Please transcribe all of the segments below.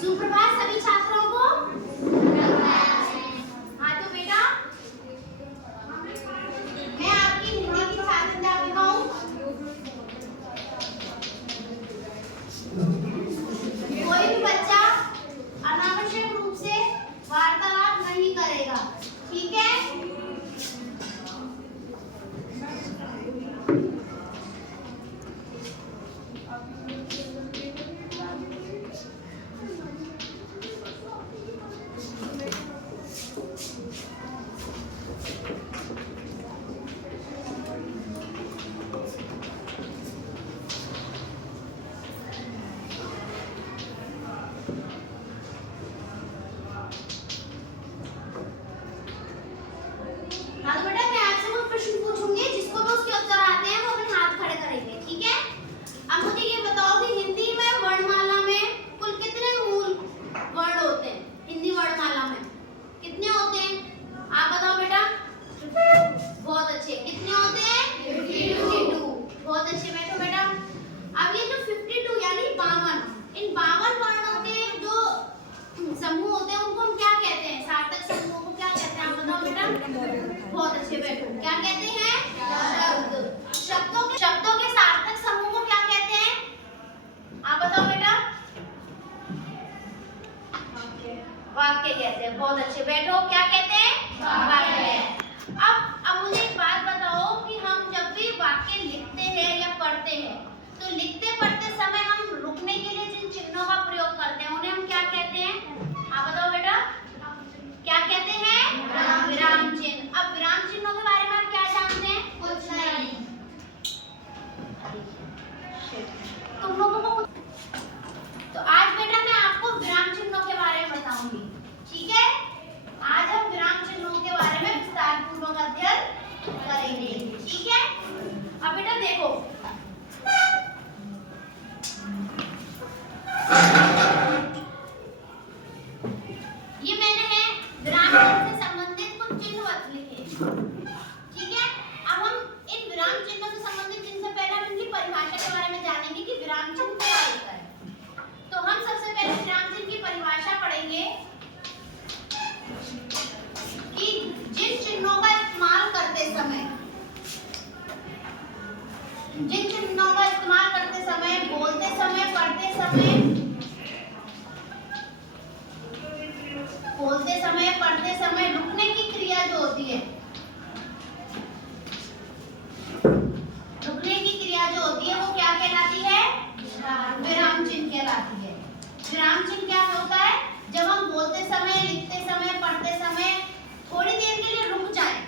सुप्रभात सभी छात्रों को। हाँ तो बेटा मैं आपकी हिंदी की छात्र अध्यापिका हूँ। कोई भी बच्चा अनावश्यक रूप से वार्तालाप नहीं करेगा, ठीक है? हाँ बेटा मैं आपसे कुछ प्रश्न पूछूंगी, जिसको तो उसके उत्तर आते हैं वो अपने हाथ खड़े करेंगे, ठीक है? अब मुझे ये बताओ कि हिंदी में वर्णमाला में कुल कितने मूल वर्ण होते हैं? हिंदी वर्णमाला में कितने होते हैं? आप बताओ बेटा। बहुत अच्छे। कितने होते हैं? 52। बहुत अच्छे। बैठो बेटा। अब ये जो 52 यानी 52, इन 52 वर्णों के जो समूह होते हैं उनको हम क्या कहते हैं? सार्थक समूहों को क्या कहते हैं? आप बताओ बेटा। बहुत अच्छे। बैठो। क्या कहते हैं? शब्द। शब्दों के सार्थक समूह को क्या कहते हैं? आप बताओ बेटा। वाक्य कहते हैं। बहुत अच्छे। बैठो। क्या कहते हैं? वाक्य। अब मुझे एक बात बताओ कि हम जब भी वाक्य लिखते हैं या पढ़ते हैं तो लिखते पढ़ते समय हम रुकने के लिए जिन चिन्हों का प्रयोग करते हैं उन्हें हम क्या कहते हैं? आप बताओ बेटा। क्या कहते हैं? विराम चिन्ह। अब विराम चिन्हों के बारे में आप क्या जानते हैं? कुछ नहीं। तुम लोगों को तो आज बेटा मैं आपको विराम चिन्हों के बारे में बताऊंगी, ठीक है? आज हम विराम चिन्हों के बारे में विस्तार पूर्वक अध्ययन करेंगे, ठीक है? अब बेटा देखो, ये मैंने है विराम चिन्ह से संबंधित कुछ चिन्ह लिखे, ठीक है? अब हम इन विराम चिन्हों से संबंधित चिन्ह से पहले हम इनकी परिभाषा के बारे में जानेंगे कि विराम चिन्ह क्या होता है। तो हम सबसे पहले विराम चिन्ह की परिभाषा पढ़ेंगे कि जिन चिन्हों का इस्तेमाल करते समय बोलते समय, पढ़ते समय रुकने की क्रिया जो होती है, वो क्या कहलाती है? विराम चिन्ह कहलाती है। विराम चिन्ह क्या होता है? जब हम बोलते समय, लिखते समय, पढ़ते समय थोड़ी देर के लिए रुक जाए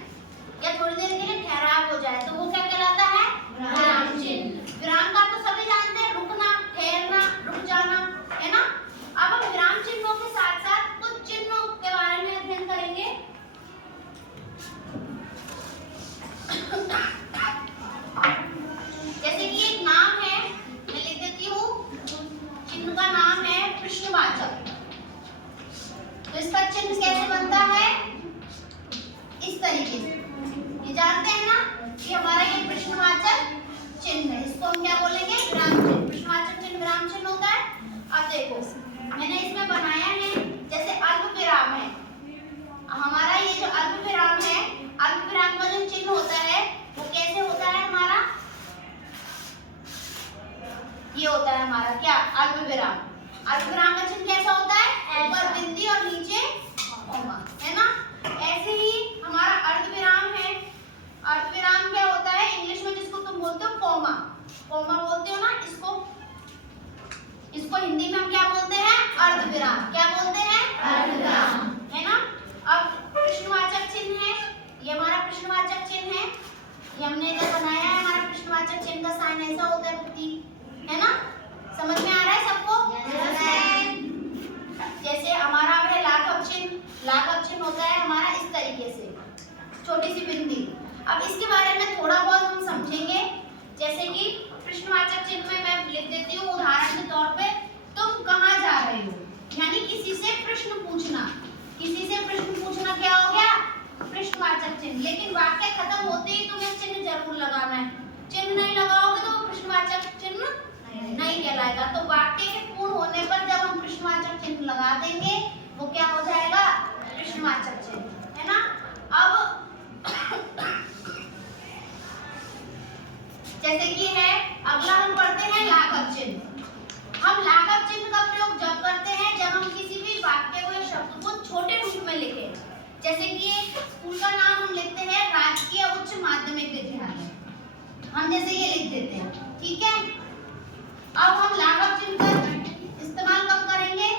या थोड़ी देर के लिए ठहराव हो जाए तो वो क्या कहलाता है? विराम चिन्ह। विराम का तो सभी जानते हैं, रुकना, ठहरना, रुक जाना, है ना? अब हम विराम चिन्हों के साथ साथ कुछ चिन्हों के बारे में अध्ययन करेंगे। जैसे कि एक नाम है, मैं लिख देती हूँ, चिन्ह का नाम है प्रश्नवाचक। तो इसका चिन्ह कैसे बनता है? इस तरीके से। ये जानते हैं ना कि हमारा ये प्रश्नवाचक चिन्ह है, इसको हम क्या बोलेंगे? विराम चिन्ह। प्रश्नवाचक चिन्ह विराम चिन्ह होता है। अब देखो मैंने इसमें बनाया है, जैसे अल्प विराम है, हमारा ये जो अल्प विराम है, अल्प विराम का जो चिन्ह होता है वो कैसे होता है? हमारा ये होता है हमारा क्या? अल्प विराम। अल्प विराम का चिन्ह कैसा होता है? ऊपर बिंदी और नीचे कॉमा, है ना? ऐसे ही हमारा अर्धविराम है। अर्धविराम क्या होता है? इंग्लिश में जिसको तुम बोलते हो कॉमा, कॉमा बोलते हो ना, इसको हिंदी में हम क्या बोलते हैं? अर्धविराम। क्या बोलते हैं? अर्धविराम, है ना? अब प्रश्नवाचक चिन्ह है, ये हमारा प्रश्नवाचक चिन्ह है, ये हमने इधर बनाया है। हमारा प्रश्नवाचक चिन्ह का साइन ऐसा होता है, प्रतीक, है ना? समझ में आ रहा है सबको? जैसे हमारा है लाघव चिन्ह। लाघव चिन्ह होता है हमारा इस तरीके से, छोटी सी बिंदी। अब इसके बारे में थोड़ा बहुत हम समझेंगे। जैसे कि प्रश्नवाचक चिन्ह में मैं लिख देती हूँ उदाहरण के तौर पे, तुम कहाँ जा रहे हो, यानी किसी से प्रश्न पूछना। किसी से प्रश्न पूछना क्या हो गया? प्रश्नवाचक चिन्ह। लेकिन वाक्य खत्म होते ही तुम्हें चिन्ह जरूर लगाना है। चिन्ह नहीं लगाओगे तो प्रश्नवाचक चिन्ह नहीं कहलाएगा। तो वाक्य के पूर्ण होने पर जब हम प्रश्नवाचक चिन्ह देंगे वो क्या हो जाएगा, प्रश्नवाचक चिन्ह, है ना। अब जैसे कि है अगला हम पढ़ते हैं लाघव चिन्ह। हम लाघव चिन्ह का प्रयोग जब करते हैं जब हम किसी भी वाक्य को या शब्द को छोटे रूप में लिखें। जैसे कि एक स्कूल का नाम हम लिखते हैं राजकीय उच्च माध्यमिक विद्यालय, हम जैसे ये लिख देते हैं, ठीक है। अब हम लाघव चिन्ह का इस्तेमाल कब करेंगे,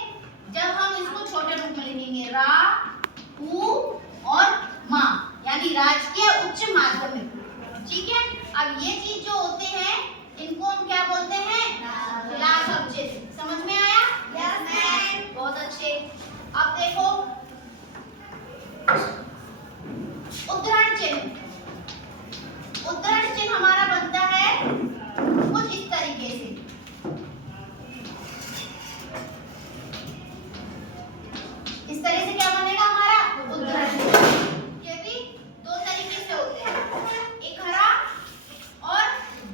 जब हम इसको छोटे रूप में लिखेंगे, रा, उ और मा, यानी राजकीय उच्च माध्यमिक, ठीक है। अब ये चीज जो होते हैं इनको हम क्या बोलते हैं, लाघव चिन्ह। समझ में आया? यस मैम, बहुत अच्छे। अब देखो उद्धरण चिन्ह। उद्धरण चिन्ह हमारा बनता है कुछ इस तरीके से, इस तरह से क्या बनेगा हमारा उद्धरण चिन्ह। ये भी दो तरीके से होते हैं, एक हरा और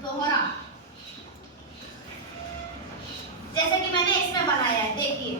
दोहरा, जैसे कि मैंने इसमें बनाया है, देखिए